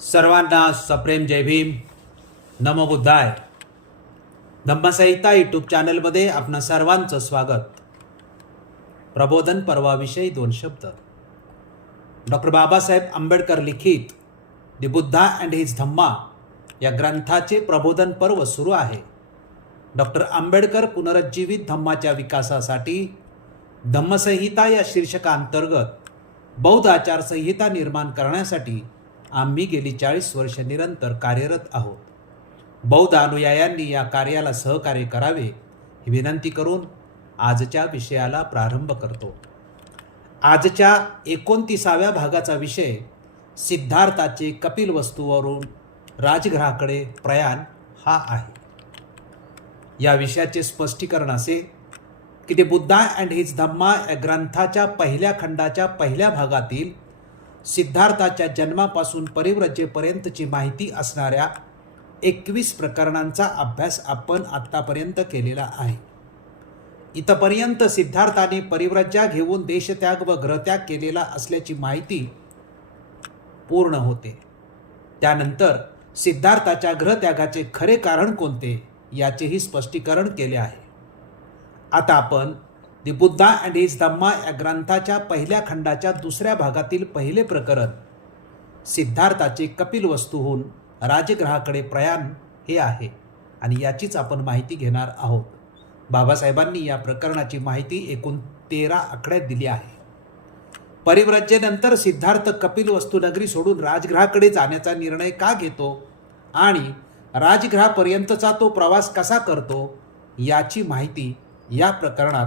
सर्वांना सप्रेम जय भीम. नमो बुद्धाय. धम्मसंहिता यूट्यूब चॅनलमध्ये आपणा सर्वांचं स्वागत. प्रबोधन पर्वाविषयी 2 शब्द. डॉक्टर बाबासाहेब आंबेडकर लिखित द बुद्धा अँड हिज धम्मा या ग्रंथाचे प्रबोधन पर्व सुरू आहे. डॉक्टर आंबेडकर पुनरुज्जीवित धम्माच्या विकासासाठी धम्मसंहिता या शीर्षकांतर्गत बौद्ध आचारसंहिता निर्माण करण्यासाठी आम्ही गेली 40 वर्ष निरंतर कार्यरत आहोत. बौद्ध अनुयायांनी या कार्याला सहकार्य करावे ही विनंती करून आजच्या विषयाला प्रारंभ करतो. आजच्या 29व्या भागाचा विषय सिद्धार्थाचे कपिलवस्तूवरून राजगृहाकडे प्रयाण हा आहे. या विषयाचे स्पष्टीकरण असे की ते बुद्धा अँड हिज धम्मा या ग्रंथाच्या पहिल्या खंडाच्या पहिल्या भागातील सिद्धार्थाच्या जन्मापासून परिव्रजेपर्यंतची माहिती असणाऱ्या 21 प्रकरणांचा अभ्यास आपण आत्तापर्यंत केलेला आहे. इथपर्यंत सिद्धार्थाने परिव्रजा घेऊन देशत्याग व गृहत्याग केलेला असल्याची माहिती पूर्ण होते. त्यानंतर सिद्धार्थाच्या गृहत्यागाचे खरे कारण कोणते याचेही स्पष्टीकरण केले आहे. आता आपण द बुद्धा अँड हिज धम्मा या ग्रंथाच्या पहिल्या खंडाच्या दुसऱ्या भागातील पहिले प्रकरण सिद्धार्थाचे कपिलवस्तूहून राजगृहाकडे प्रयाण हे आहे आणि याचीच आपण माहिती घेणार आहोत. बाबासाहेबांनी या प्रकरणाची माहिती एकूण 13 आकड्यात दिली आहे. परिव्रजेनंतर सिद्धार्थ कपिलवस्तू नगरी सोडून राजगृहाकडे जाण्याचा निर्णय का घेतो आणि राजगृहापर्यंतचा तो प्रवास कसा करतो याची माहिती या प्रकरणात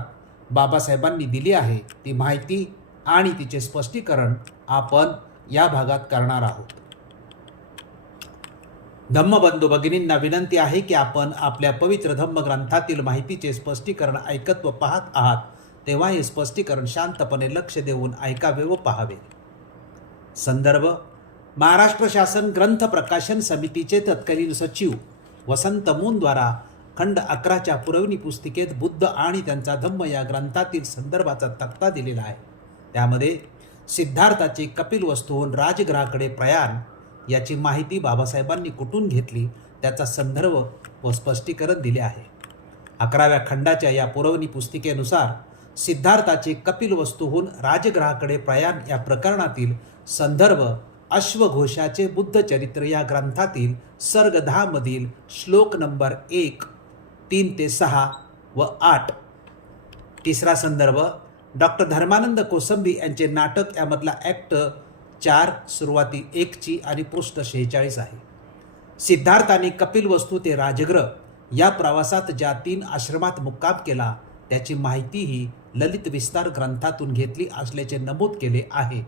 बाबासाहेबांनी दिली आहे. ती माहिती आणि तिचे स्पष्टीकरण आपण या भागात करणार आहोत. धम्मबंधू भगिनींना विनंती आहे की आपण आपल्या पवित्र धम्मग्रंथातील माहितीचे स्पष्टीकरण ऐकत व पाहत आहात तेव्हा हे स्पष्टीकरण शांतपणे लक्ष देऊन ऐकावे व पाहावे. संदर्भ: महाराष्ट्र शासन ग्रंथ प्रकाशन समितीचे तत्कालीन सचिव वसंत मूनद्वारा खंड 11च्या पुरवणी पुस्तिकेत बुद्ध आणि त्यांचा धम्म या ग्रंथातील संदर्भाचा तक्ता दिलेला आहे. त्यामध्ये सिद्धार्थाचे कपिलवस्तूहून राजगृहाकडे प्रयाण याची माहिती बाबासाहेबांनी कुठून घेतली त्याचा संदर्भ व स्पष्टीकरण दिले आहे. 11व्या खंडाच्या या पुरवणी पुस्तिकेनुसार सिद्धार्थाचे कपिलवस्तूहून राजगृहाकडे प्रयाण या प्रकरणातील संदर्भ अश्वघोषाचे बुद्धचरित्र या ग्रंथातील सर्ग 10 मधील श्लोक नंबर 1, 3 ते 6 व 8. तिसरा संदर्भ डॉक्टर धर्मानंद कोसंबी यांचे नाटक यामधला ॲक्ट 4 सुरुवाती 1 ची आणि पृष्ठ 46 आहे. सिद्धार्थाने कपिलवस्तू ते राजगृह या प्रवासात ज्या 3 आश्रमात मुक्काम केला त्याची माहितीही ललित विस्तार ग्रंथातून घेतली असल्याचे नमूद केले आहे.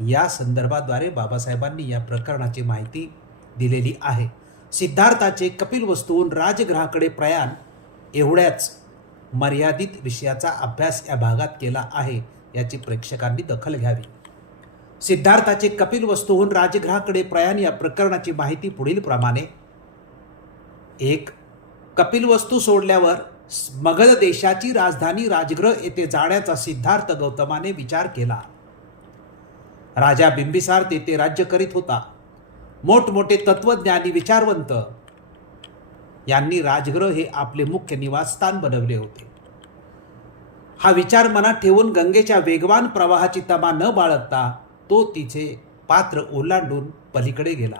या संदर्भाद्वारे बाबासाहेबांनी या प्रकरणाची माहिती दिलेली आहे. सिद्धार्थाचे कपिलवस्तूहून राजगृहाकडे प्रयाण एवढ्याच मर्यादित विषयाचा अभ्यास या भागात केला आहे याची प्रेक्षकांनी दखल घ्यावी. सिद्धार्थाचे कपिलवस्तूहून राजगृहाकडे प्रयाण या प्रकरणाची माहिती पुढील प्रमाणे: 1. कपिलवस्तू सोडल्यावर मगध देशाची राजधानी राजगृह येथे जाण्याचा सिद्धार्थ गौतमाने विचार केला. राजा बिंबिसार तेथे राज्य करीत होता. मोठमोठे तत्वज्ञानी विचारवंत यांनी राजगृह हे आपले मुख्य निवासस्थान बनवले होते. हा विचार मनात ठेवून गंगेच्या वेगवान प्रवाहाची तमा न बाळगता तो तिचे पात्र ओलांडून पलीकडे गेला.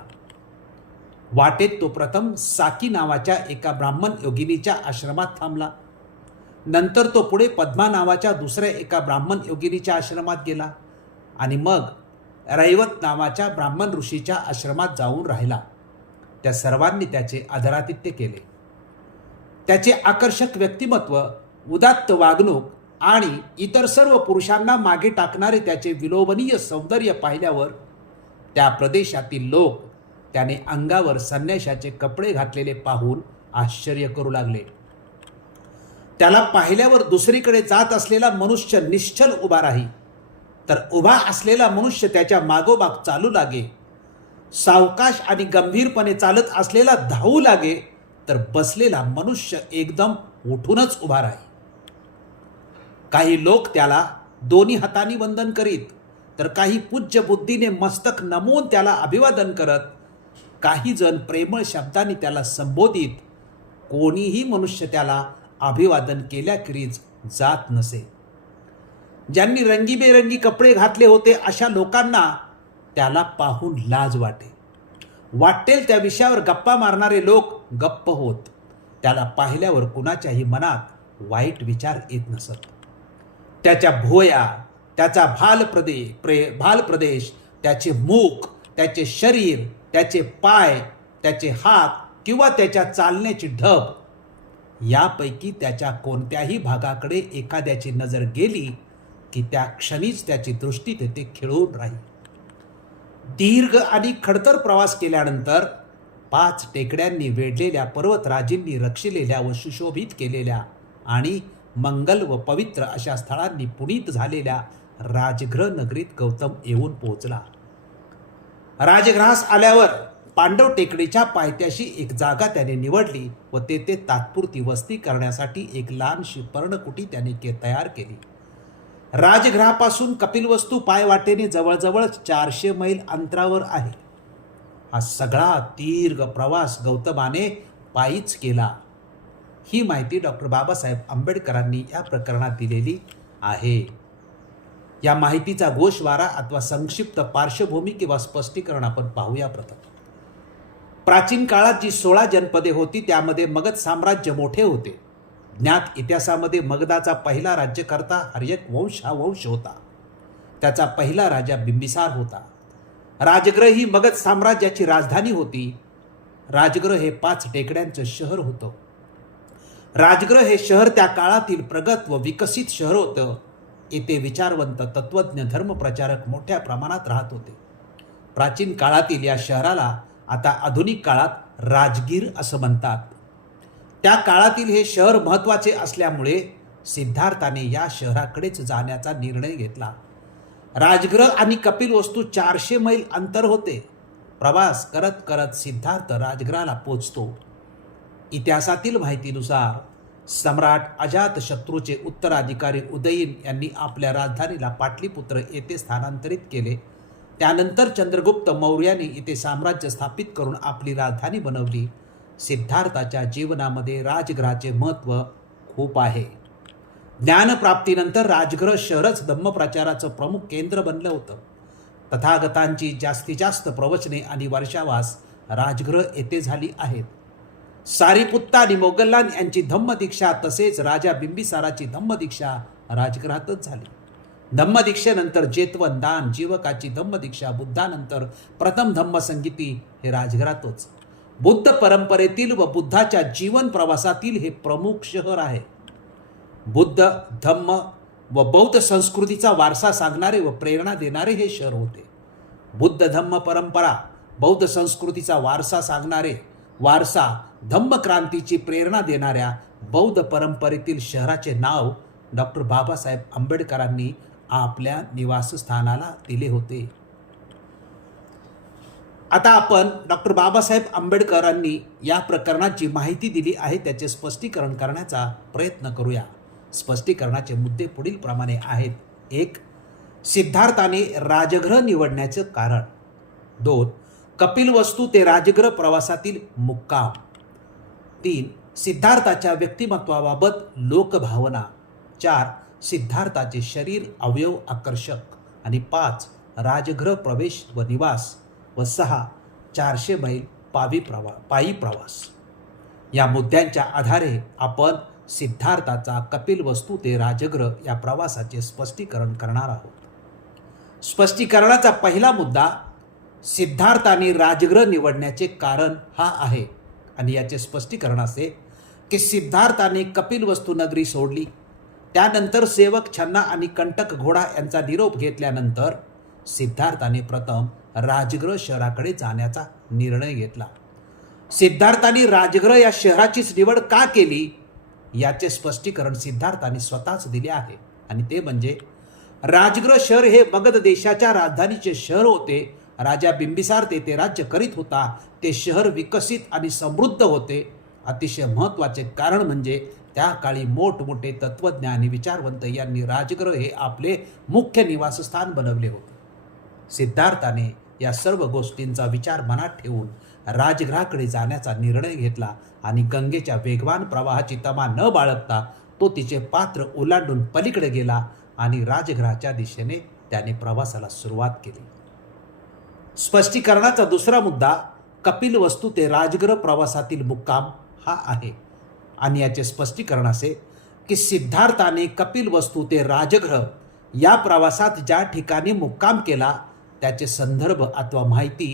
वाटेत तो प्रथम साकी नावाच्या एका ब्राह्मण योगिनीच्या आश्रमात थांबला. नंतर तो पुढे पद्मा नावाच्या दुसऱ्या एका ब्राह्मण योगिनीच्या आश्रमात गेला आणि मग रैवत नावाच्या ब्राह्मण ऋषीच्या आश्रमात जाऊन राहिला. त्या सर्वांनी त्याचे आदरातिथ्य केले. त्याचे आकर्षक व्यक्तिमत्व, उदात्त वागणूक आणि इतर सर्व पुरुषांना मागे टाकणारे त्याचे विलोभनीय सौंदर्य पाहिल्यावर त्या प्रदेशातील लोक त्याने अंगावर संन्याशाचे कपडे घातलेले पाहून आश्चर्य करू लागले. त्याला पाहिल्यावर दुसरीकडे जात असलेला मनुष्य निश्चल उभा राही, तर उभा असलेला मनुष्य त्याच्या मागोमाग चालू लागे. सावकाश आणि गंभीरपणे चालत असलेला धावू लागे, तर बसलेला मनुष्य एकदम उठूनच उभा राही. काही लोक त्याला दोन्ही हातांनी वंदन करीत, तर काही पूज्य बुद्धीने मस्तक नमवून त्याला अभिवादन करत काही जण प्रेमळ शब्दांनी त्याला संबोधित, कोणीही मनुष्य त्याला अभिवादन केल्याखेरीज जात नसे. ज्यांनी रंगीबेरंगी कपडे घातले होते अशा लोकांना त्याला पाहून लाज वाटेल त्या विषयावर गप्पा मारणारे लोक गप्प होत. त्याला पाहिल्यावर कुणाच्याही मनात वाईट विचार येत नसत. त्याच्या भुवया, त्याचा भाल प्रदेश, त्याचे मुख, त्याचे शरीर, त्याचे पाय, त्याचे हात किंवा त्याच्या चालण्याची ढब यापैकी त्याच्या कोणत्याही भागाकडे एखाद्याची नजर गेली की त्या क्षणीच त्याची दृष्टी तेथे खिळून राहील. दीर्घ आणि खडतर प्रवास केल्यानंतर 5 टेकड्यांनी वेढलेल्या पर्वतराजींनी रक्षिलेल्या व सुशोभित केलेल्या आणि मंगल व पवित्र अशा स्थळांनी पुनीत झालेल्या राजगृह नगरीत गौतम येऊन पोहोचला. राजगृहास आल्यावर पांडव टेकडीच्या पायथ्याशी एक जागा त्याने निवडली व तेथे तात्पुरती वस्ती करण्यासाठी एक लहानशी पर्णकुटी त्याने तयार केली. राजगृहापासून कपिलवस्तू पायवाटेने जवळजवळ 400 मैल अंतरावर आहे. हा सगळा दीर्घ प्रवास गौतमाने पायीच केला. ही माहिती डॉक्टर बाबासाहेब आंबेडकरांनी या प्रकरणात दिलेली आहे. या माहितीचा गोषवारा अथवा संक्षिप्त पार्श्वभूमी किंवा स्पष्टीकरण आपण पाहूया. प्रथम, प्राचीन काळात जी 16 जनपदे होती त्यामध्ये मगध साम्राज्य मोठे होते. ज्ञात इतिहासामध्ये मगधाचा पहिला राज्यकर्ता हर्यक वंश हा वंश होता. त्याचा पहिला राजा बिंबिसार होता. राजगृह ही मगध साम्राज्याची राजधानी होती. राजगृह हे 5 टेकड्यांचं शहर होतं. राजगृह हे शहर त्या काळातील प्रगत व विकसित शहर होतं. येथे विचारवंत, तत्वज्ञ, धर्मप्रचारक मोठ्या प्रमाणात राहत होते. प्राचीन काळातील या शहराला आता आधुनिक काळात राजगीर असं म्हणतात. त्या काळातील हे शहर महत्त्वाचे असल्यामुळे सिद्धार्थाने या शहराकडेच जाण्याचा निर्णय घेतला. राजगृह आणि कपिलवस्तू 400 मैल अंतर होते. प्रवास करत करत सिद्धार्थ राजगृहाला पोचतो. इतिहासातील माहितीनुसार सम्राट अजातशत्रूचे उत्तराधिकारी उदयीन यांनी आपल्या राजधानीला पाटलीपुत्र येथे स्थानांतरित केले. त्यानंतर चंद्रगुप्त मौर्याने इथे साम्राज्य स्थापित करून आपली राजधानी बनवली. सिद्धार्थाच्या जीवनामध्ये राजगृहाचे महत्त्व खूप आहे. ज्ञानप्राप्तीनंतर राजगृह शहरच धम्मप्रचाराचं प्रमुख केंद्र बनलं होतं. तथागतांची जास्तीत जास्त प्रवचने आणि वर्षावास राजगृह येथे झाली आहेत. सारीपुत्ता आणि मोगल्लान यांची धम्मदीक्षा तसेच राजा बिंबिसाराची धम्मदीक्षा राजगृहातच झाली. धम्मदीक्षेनंतर जेतवन दान, जीवकाची धम्मदीक्षा, बुद्धानंतर प्रथम धम्मसंगीती हे राजगृहातच. बुद्ध परंपरेतील व बुद्धाच्या जीवन प्रवासातील हे प्रमुख शहर आहे. बुद्ध, धम्म व बौद्ध संस्कृतीचा वारसा सांगणारे व प्रेरणा देणारे हे शहर होते. बुद्ध धम्म परंपरा, बौद्ध संस्कृतीचा वारसा सांगणारे, धम्मक्रांतीची प्रेरणा देणाऱ्या बौद्ध परंपरेतील शहराचे नाव डॉक्टर बाबासाहेब आंबेडकरांनी आपल्या निवासस्थानाला दिले होते. आता आपण डॉक्टर बाबासाहेब आंबेडकरांनी या प्रकरणात जी माहिती दिली आहे त्याचे स्पष्टीकरण करण्याचा प्रयत्न करूया. स्पष्टीकरणाचे मुद्दे पुढील प्रमाणे आहेत. 1. सिद्धार्थाने राजगृह निवडण्याचे कारण. 2. कपिलवस्तू ते राजगृह प्रवासातील मुक्काम. 3. सिद्धार्थाच्या व्यक्तिमत्वाबाबत लोकभावना. 4. सिद्धार्थाचे शरीर अवयव आकर्षक. आणि 5. राजगृह प्रवेश व निवास. व 6. 400 मैल पायी प्रवास. या मुद्द्यांच्या आधारे आपण सिद्धार्थाचा कपिलवस्तू ते राजगृह या प्रवासाचे स्पष्टीकरण करणार आहोत. स्पष्टीकरणाचा पहिला मुद्दा, सिद्धार्थाने राजगृह निवडण्याचे कारण हा आहे. आणि याचे स्पष्टीकरण असे की सिद्धार्थाने कपिलवस्तू नगरी सोडली. त्यानंतर सेवक छन्ना आणि कंटक घोडा यांचा निरोप घेतल्यानंतर सिद्धार्थाने प्रथम राजगृह शहराकडे जाण्याचा निर्णय घेतला. सिद्धार्थाने राजगृह या शहराचीच निवड का केली याचे स्पष्टीकरण सिद्धार्थाने स्वतःच दिले आहे. आणि ते म्हणजे, राजगृह शहर हे मगध देशाच्या राजधानीचे शहर होते. राजा बिंबिसार तेथे राज्य करीत होता. ते शहर विकसित आणि समृद्ध होते. अतिशय महत्त्वाचे कारण म्हणजे त्या काळी मोठमोठे तत्वज्ञ आणि विचारवंत यांनी राजगृह हे आपले मुख्य निवासस्थान बनवले होते. सिद्धार्थाने या सर्व गोष्टींचा विचार मनात ठेवून राजगृहाकडे जाण्याचा निर्णय घेतला आणि गंगेच्या वेगवान प्रवाहाची तमा न बाळगता तो तिचे पात्र ओलांडून पलीकडे गेला आणि राजगृहाच्या दिशेने त्याने प्रवासाला सुरुवात केली. स्पष्टीकरणाचा दुसरा मुद्दा कपिलवस्तू ते राजगृह प्रवासातील मुक्काम हा आहे आणि याचे स्पष्टीकरण असे की सिद्धार्थाने कपिलवस्तू ते राजगृह या प्रवासात ज्या ठिकाणी मुक्काम केला त्याचे संदर्भ अथवा माहिती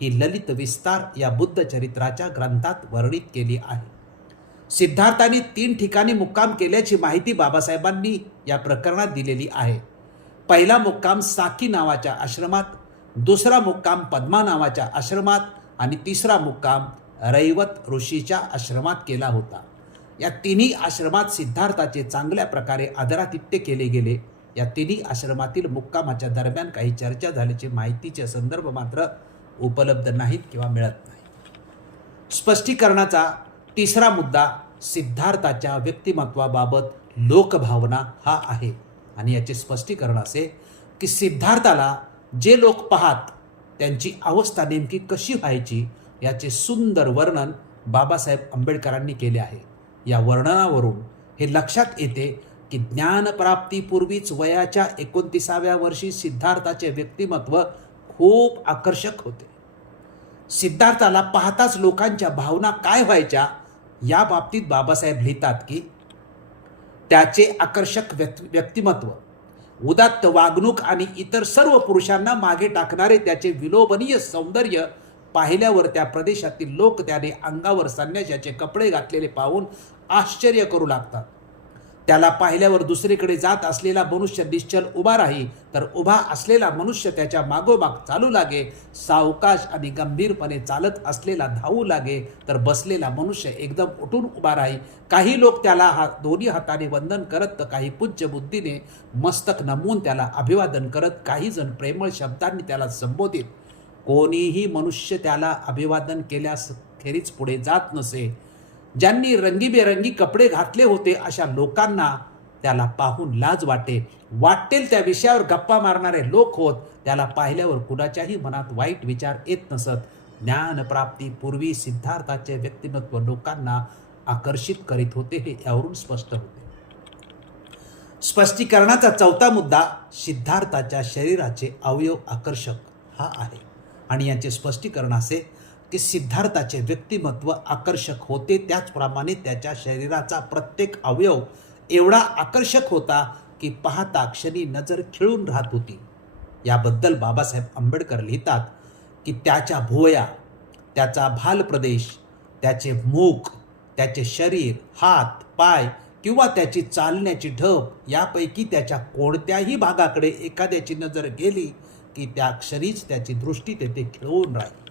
ही ललित विस्तार या बुद्ध चरित्राच्या ग्रंथात वर्णित केली आहे. सिद्धार्थाने 3 ठिकाणी मुक्काम केल्याची माहिती बाबासाहेबांनी या प्रकरणात दिलेली आहे. पहिला मुक्काम साकी नावाच्या आश्रमात, दुसरा मुक्काम पद्मा नावाच्या आश्रमात आणि तिसरा मुक्काम रैवत ऋषीच्या आश्रमात केला होता. या तिन्ही आश्रमात सिद्धार्थाचे चांगल्या प्रकारे आदरातिथ्य केले गेले. या तिन्ही आश्रमातील मुक्कामाच्या दरम्यान काही चर्चा झाल्याची माहितीचे संदर्भ मात्र उपलब्ध नाहीत किंवा मिळत नाही. स्पष्टीकरणाचा तिसरा मुद्दा सिद्धार्थाच्या व्यक्तिमत्वाबाबत लोकभावना हा आहे आणि याचे स्पष्टीकरण असे की सिद्धार्थाला जे लोक पाहत त्यांची अवस्था नेमकी कशी व्हायची याचे सुंदर वर्णन बाबासाहेब आंबेडकरांनी केले आहे. या वर्णनावरून हे लक्षात येते की ज्ञानप्राप्तीपूर्वीच वयाच्या 29व्या वर्षी सिद्धार्थाचे व्यक्तिमत्व खूप आकर्षक होते. सिद्धार्थाला पाहताच लोकांच्या भावना काय व्हायच्या या बाबतीत बाबासाहेब लिहितात की त्याचे आकर्षक व्यक्तिमत्व, उदात्त वागणूक आणि इतर सर्व पुरुषांना मागे टाकणारे त्याचे विलोभनीय सौंदर्य पाहिल्यावर त्या प्रदेशातील लोक त्याने अंगावर संन्याशाचे कपडे घातलेले पाहून आश्चर्य करू लागतात. त्याला पाहिल्यावर दुसरीकडे जात असलेला मनुष्य निश्चल उभा राही तर उभा असलेला मनुष्य त्याच्या मागोमाग चालू लागे. सावकाश आणि गंभीरपणे चालत असलेला धावू लागे तर बसलेला मनुष्य एकदम उठून उभा राही. काही लोक त्याला दोन्ही हाताने वंदन करत तर काही पूज्य बुद्धीने मस्तक नमवून त्याला अभिवादन करत, काही जण प्रेमळ शब्दांनी त्याला संबोधित. कोणीही मनुष्य त्याला अभिवादन केल्यास खेरीज पुढे जात नसे. ज्यांनी रंगीबेरंगी कपडे घातले होते अशा लोकांना त्याला पाहून लाज वाटेल त्या विषयावर गप्पा मारणारे लोक होत. त्याला पाहिल्यावर कुणाच्याही मनात वाईट विचार येत नसत. ज्ञानप्राप्तीपूर्वी सिद्धार्थाचे व्यक्तिमत्व लोकांना आकर्षित करीत होते हे यावरून स्पष्ट होते. स्पष्टीकरणाचा चौथा मुद्दा सिद्धार्थाच्या शरीराचे अवयव आकर्षक हा आहे आणि याचे स्पष्टीकरण असे की सिद्धार्थाचे व्यक्तिमत्व आकर्षक होते त्याचप्रमाणे त्याच्या शरीराचा प्रत्येक अवयव एवढा आकर्षक होता की पाहता क्षणी नजर खिळून राहत होती. याबद्दल बाबासाहेब आंबेडकर लिहितात की त्याच्या भुवया, त्याचा भाल प्रदेश, त्याचे मुख, त्याचे शरीर, हात, पाय किंवा त्याची चालण्याची ढब यापैकी त्याच्या कोणत्याही भागाकडे एखाद्याची नजर गेली की त्या क्षणीच त्याची दृष्टी तेथे खिळून राहील.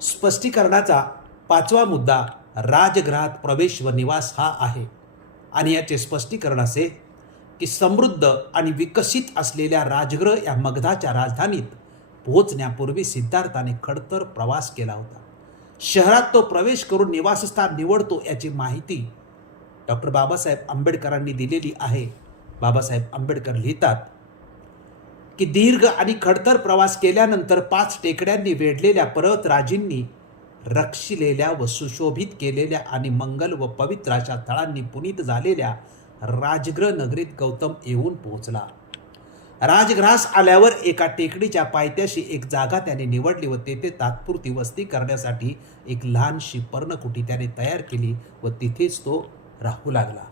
स्पष्टीकरणाचा पाचवा मुद्दा राजगृहात प्रवेश व निवास हा आहे आणि याचे स्पष्टीकरण असे की समृद्ध आणि विकसित असलेल्या राजगृह या मगधाच्या राजधानीत पोहोचण्यापूर्वी सिद्धार्थाने खडतर प्रवास केला होता. शहरात तो प्रवेश करून निवासस्थान निवडतो याची माहिती डॉक्टर बाबासाहेब आंबेडकरांनी दिलेली आहे. बाबासाहेब आंबेडकर लिहितात की दीर्घ आणि खडतर प्रवास केल्यानंतर 5 टेकड्यांनी वेढलेल्या पर्वतराजींनी रक्षिलेल्या व सुशोभित केलेल्या आणि मंगल व पवित्र अशा तळांनी पुनीत झालेल्या राजगृह नगरीत गौतम येऊन पोहोचला. राजगृहास आल्यावर एका टेकडीच्या पायथ्याशी एक जागा त्याने निवडली व तेथे तात्पुरती वस्ती करण्यासाठी एक लहानशी पर्णकुटी त्याने तयार केली व तिथेच तो राहू लागला.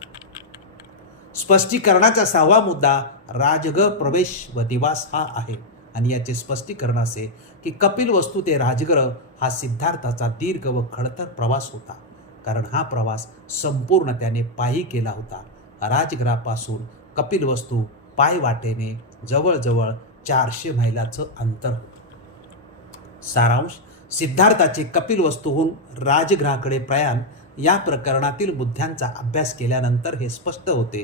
स्पष्टीकरणाचा 6वा मुद्दा राजगृह प्रवेश व निवास हा आहे आणि याचे स्पष्टीकरण असे की कपिलवस्तू ते राजगृह हा सिद्धार्थाचा दीर्घ व खडतर प्रवास होता, कारण हा प्रवास संपूर्ण त्याने पायी केला होता. राजगृहापासून कपिलवस्तू पायवाटेने जवळजवळ 400 मैलाचं अंतर होतं. सारांश: सिद्धार्थाचे कपिलवस्तूहून राजगृहाकडे प्रयाण या प्रकरणातील मुद्द्यांचा अभ्यास केल्यानंतर हे स्पष्ट होते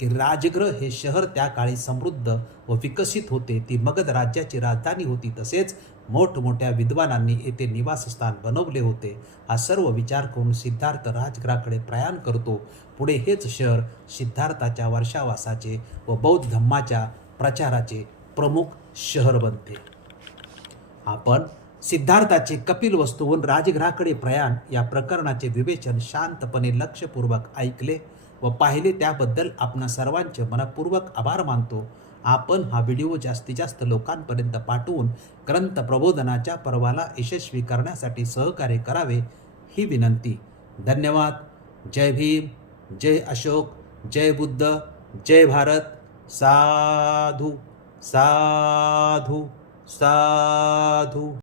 की राजगृह हे शहर त्या काळी समृद्ध व विकसित होते. ती मगध राज्याची राजधानी होती. तसेच मोठमोठ्या विद्वानांनी येथे निवासस्थान बनवले होते. हा सर्व विचार करून सिद्धार्थ राजगृहाकडे प्रयाण करतो. पुढे हेच शहर सिद्धार्थाच्या वर्षावासाचे व बौद्ध धम्माच्या प्रचाराचे प्रमुख शहर बनते. आपण सिद्धार्थाचे कपिलवस्तूहून राजगृहाकडे प्रयाण या प्रकरणाचे विवेचन शांतपणे लक्षपूर्वक ऐकले व पाहिले त्याबद्दल आपणा सर्वांचे मनपूर्वक आभार मानतो. आपण हा व्हिडिओ जास्तीत जास्त लोकांपर्यंत पाठवून ग्रंथ प्रबोधनाच्या पर्वाला यशस्वी करण्यासाठी सहकार्य करावे ही विनंती. धन्यवाद. जय भीम, जय अशोक, जय बुद्ध, जय भारत. साधू साधू साधू.